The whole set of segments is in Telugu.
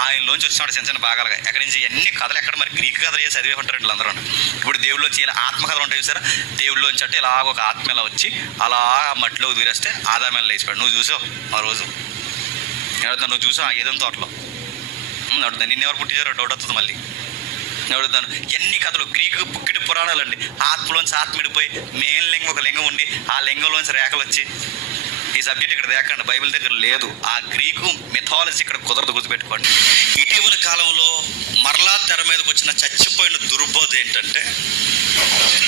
ఆయనలోంచి వచ్చినాడు చిన్న చిన్న భాగాలుగా. ఎక్కడి నుంచి ఎన్ని కథలు ఎక్కడ మరి గ్రీక్ కథలు చేసి చదివే ఉంటారు వీళ్ళందరూ. ఇప్పుడు దేవుళ్ళలోంచి ఇలా ఆత్మకథలు ఉంటాయి చూసారా, దేవుళ్ళలోంచి అంటే ఇలా ఒక ఆత్మ ఇలా వచ్చి అలా మట్టిలోకి దూరేస్తే ఆదామేళ లేచిపోయాడు. నువ్వు చూసావు ఆ రోజు, అడుగుతాను నువ్వు చూసావు ఆ ఏదైనా తోటలో అడుగుతాను నిన్నెవరు పుట్టించారో డౌట్ వస్తుంది. మళ్ళీ అడుగుతాను ఎన్ని కథలు గ్రీకు పుక్కిటి పురాణాలు అండి. ఆత్మలోంచి ఆత్మిడిపోయి మెయిన్ లింగం ఒక లింగం ఉండి ఆ లింగంలోంచి రేఖలు వచ్చి, ఈ సబ్జెక్ట్ ఇక్కడ దేకండి, బైబిల్ దగ్గర లేదు. ఆ గ్రీకు మిథాలజీ ఇక్కడ కుదరదు, గుర్తుపెట్టుకోండి. ఇటీవల కాలంలో మరలా తెర మీదకి వచ్చిన చచ్చిపోయిన దుర్బోధ ఏంటంటే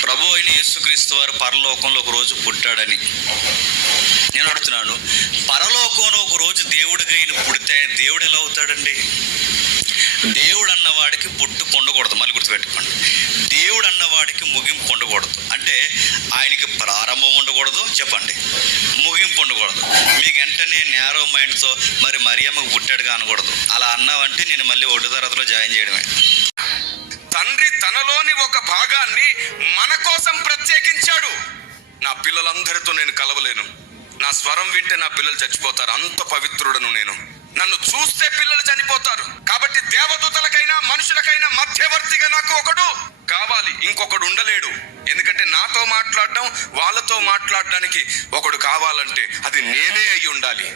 ప్రభు అయిన యేసుక్రీస్తు వారు పరలోకంలో ఒక రోజు పుట్టాడని. నేను అడుగుతున్నాను, పరలోకంలో ఒక రోజు దేవుడిగా ఈయన పుడితే దేవుడు ఎలా అవుతాడండి? దేవుడు అన్నవాడికి పుట్టు పొందకూడదు. మళ్ళీ గుర్తుపెట్టుకోండి, దేవుడు అన్నవాడికి ముగింపు ఉండకూడదు. అంటే ఆయనకి ప్రారంభం ఉండకూడదు, చెప్పండి, ముగింపు ఉండకూడదు. మీకు వెంటనే నేరో మైండ్తో మరి మరియమ్మకు పుట్టాడుగా అనకూడదు. అలా అన్నావంటే నేను మళ్ళీ ఒకటో తరగతిలో జాయిన్ చేయడమే. తండ్రి తనలోని ఒక భాగాన్ని మన కోసం ప్రత్యేకించాడు. నా పిల్లలందరితో నేను కలవలేను, నా స్వరం వింటే నా పిల్లలు చచ్చిపోతారు, అంత పవిత్రుడను నేను. నన్ను చూస్తే పిల్లలు చనిపోతారు. కాబట్టి దేవదూతలకైనా మనుషులకైనా మధ్యవర్తిగా నాకు ఒకడు కావాలి, ఇంకొకడు ఉండలేడు. ఎందుకంటే నాతో మాట్లాడడం, వాళ్ళతో మాట్లాడడానికి ఒకడు కావాలంటే అది నేనే అయి ఉండాలి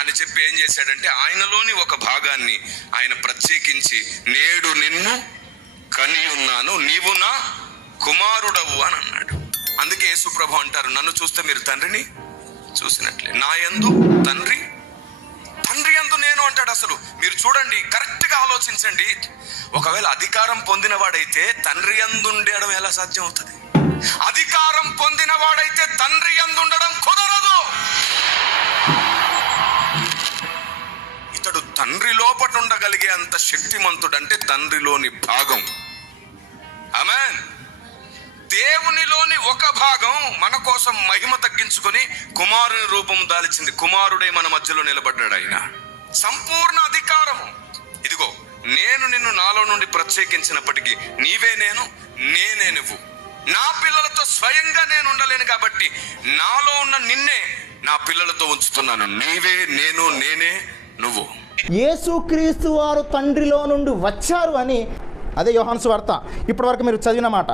అని చెప్పి ఏం చేశాడంటే ఆయనలోని ఒక భాగాన్ని ఆయన ప్రత్యేకించి, నేడు నిన్ను కని ఉన్నాను, నీవు నా కుమారుడవు అని అన్నాడు. అందుకే యేసుప్రభు అంటారు, నన్ను చూస్తే మీరు తండ్రిని చూసినట్లే, నా యందు తండ్రి, తండ్రి యందు నేను అంటాడు. అసలు మీరు చూడండి, కరెక్ట్ గా ఆలోచించండి. ఒకవేళ అధికారం పొందిన వాడైతే తండ్రి యందు ఉండడం ఎలా సాధ్యం అవుతుంది? అధికారం పొందిన వాడైతే తండ్రి యందు ఉండడం కుదరదు. ఇతడు తండ్రి లోపట ఉండగలిగే అంత శక్తిమంతుడంటే తండ్రిలోని భాగం. ఆమేన్. దేవునిలోని ఒక భాగం మన కోసం మహిమ తగ్గించుకొని కుమారుని రూపం దాల్చింది. కుమారుడే మన మధ్యలో నిలబడ్డాడు. ఆయన సంపూర్ణ అధికారము. ఇదిగో నేను నిన్ను నాలో నుండి ప్రత్యేకించినప్పటికీ నీవే నేను, నేనే నువ్వు. నా పిల్లలతో స్వయంగా నేను ఉండలేను కాబట్టి నాలో ఉన్న నిన్నే నా పిల్లలతో ఉంచుతున్నాను. నీవే నేను, నేనే నువ్వు. యేసుక్రీస్తు వారు తండ్రిలో నుండి వచ్చారు అని, అదే యోహాను సువార్త ఇప్పటి వరకు మీరు చదివిన మాట.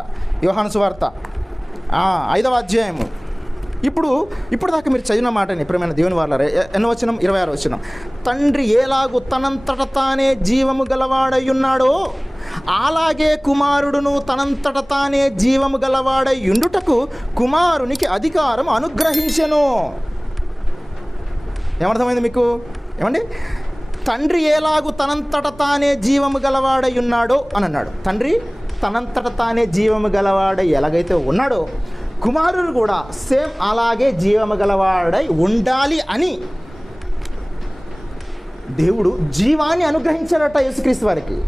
యోహాను సువార్త 5వ అధ్యాయము. ఇప్పుడు దాకా మీరు చదివిన మాటని ప్రియమైన దేవుని వారలారా, ఎన్నో వచనం? 26వ వచనం. తండ్రి ఎలాగూ తనంతట తానే జీవము గలవాడై ఉన్నాడో అలాగే కుమారుడును తనంతట తానే జీవము గలవాడై ఉండుటకు కుమారునికి అధికారం అనుగ్రహించెను. ఏమర్థమైంది మీకు? ఏమండి, తండ్రి ఎలాగూ తనంతట తానే జీవము గలవాడై ఉన్నాడో అని అన్నాడు. తండ్రి తనంతట తానే జీవము గలవాడై ఎలాగైతే ఉన్నాడో కుమారుడు కూడా సేమ్ అలాగే జీవము గలవాడై ఉండాలి అని దేవుడు జీవాన్ని అనుగ్రహించాడట. యేసుక్రీస్తు వారికి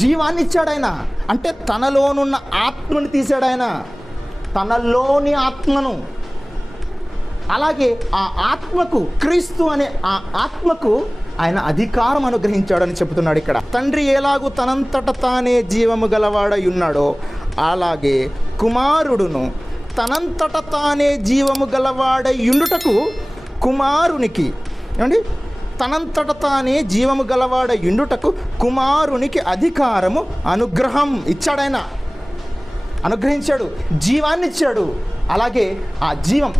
జీవాన్ని ఇచ్చాడు ఆయన. అంటే తనలోనున్న ఆత్మను తీశాడు ఆయన, తనలోని ఆత్మను. అలాగే ఆ ఆత్మకు, క్రీస్తు అనే ఆ ఆత్మకు ఆయన అధికారం అనుగ్రహించాడని చెబుతున్నాడు ఇక్కడ. తండ్రి ఎలాగూ తనంతట తానే జీవము గలవాడై ఉన్నాడో అలాగే కుమారుడును తనంతట తానే జీవము గలవాడై ఉండుటకు కుమారునికి, ఏమండి, తనంతట తానే జీవము గలవాడై ఉండుటకు కుమారునికి అధికారము, అనుగ్రహం ఇచ్చాడు. ఆయన అనుగ్రహించాడు, జీవాన్ని ఇచ్చాడు. అలాగే ఆ జీవం